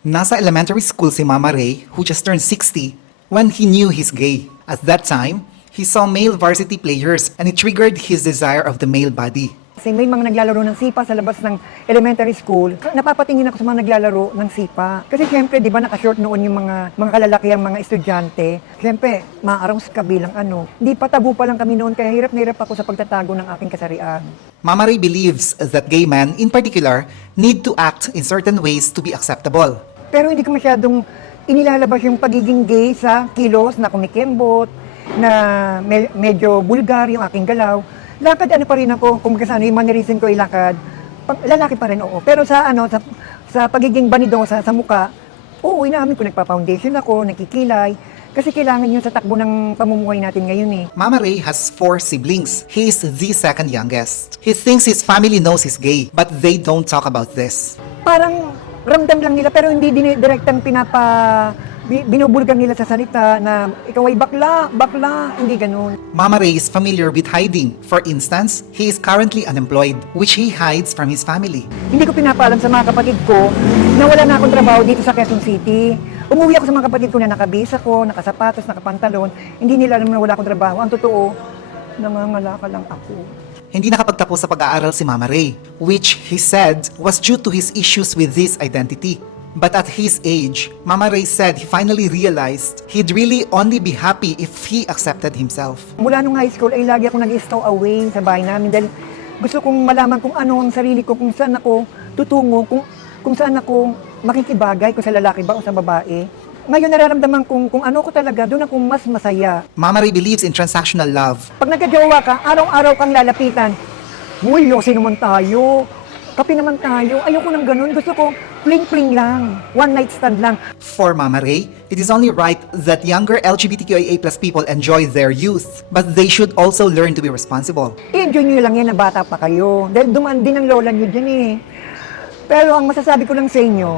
Nasa elementary school si Mama Ray, who just turned 60, when he knew he's gay. At that time, he saw male varsity players and it triggered his desire of the male body. Kasi may mga naglalaro ng sipa sa labas ng elementary school. Napapatingin ako sa mga naglalaro ng sipa. Kasi siyempre, di ba, nakashort noon yung mga kalalakihang mga estudyante. Siyempre, maaaraw ka bilang ano. Hindi pa tabu pa lang kami noon, kaya hirap na hirap ako sa pagtatago ng aking kasarian. Mama Ray believes that gay men, in particular, need to act in certain ways to be acceptable. Pero hindi ko masyadong inilalabas yung pagiging gay sa kilos na kumikembot, na medyo bulgar yung aking galaw. Lakad ano pa rin ako, kung kasano yung mannerism ko ilakad, lalaki pa rin, oo. Pero sa pagiging banidosa sa muka, oo, inaamin ko, nagpa-foundation ako, nakikilay, kasi kailangan yun sa takbo ng pamumuhay natin ngayon eh. Mama Ray has 4 siblings. He is the second youngest. He thinks his family knows he's gay, but they don't talk about this. Parang ramdam lang nila, pero hindi direktang binubulgan nila sa salita na ikaw ay bakla, hindi ganun. Mama Ray is familiar with hiding. For instance, he is currently unemployed, which he hides from his family. Hindi ko pinapaalam sa mga kapatid ko na wala na akong trabaho dito sa Quezon City. Umuwi ako sa mga kapatid ko na nakabisa ko, nakasapatos, nakapantalon. Hindi nila alam na wala akong trabaho. Ang totoo, nangangalaka lang ako. Hindi nakapagtapos sa pag-aaral si Mama Ray, which he said was due to his issues with this identity. But at his age, Mama Ray said he finally realized he'd really only be happy if he accepted himself. Mula nung high school ay lagi ako nag-stow away sa bahay namin dahil gusto kong malaman kung ano ang sarili ko, kung saan ako tutungo, kung saan ako makikibagay, kung sa lalaki ba o sa babae. Ngayon nararamdaman kung ano ko talaga, doon ako mas masaya. Mama Ray believes in transactional love. Pag nagkajowa ka, araw-araw kang lalapitan. Uy, yosi naman tayo. Kapi naman tayo. Ayoko ng ganun. Gusto ko pling-pling lang. One night stand lang. For Mama Ray, it is only right that younger LGBTQIA+ people enjoy their youth, but they should also learn to be responsible. I-enjoy nyo lang yan na bata pa kayo. Dahil dumaan din ang lola nyo dyan eh. Pero ang masasabi ko lang sa inyo,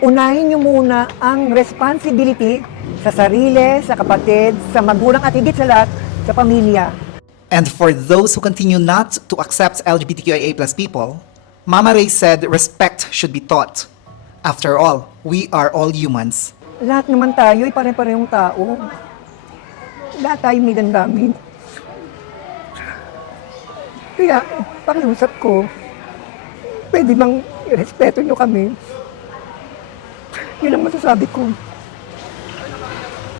unahin nyo muna ang responsibility sa sarili, sa kapatid, sa magulang at higit sa lahat, sa pamilya. And for those who continue not to accept LGBTQIA+ people, Mama Ray said respect should be taught. After all, we are all humans. Lahat naman tayo ay pare-parehong tao. Lahat tayo may damdamin. Kaya, pakiusap ko, pwede bang irespeto nyo kami? Yun ang masasabi ko.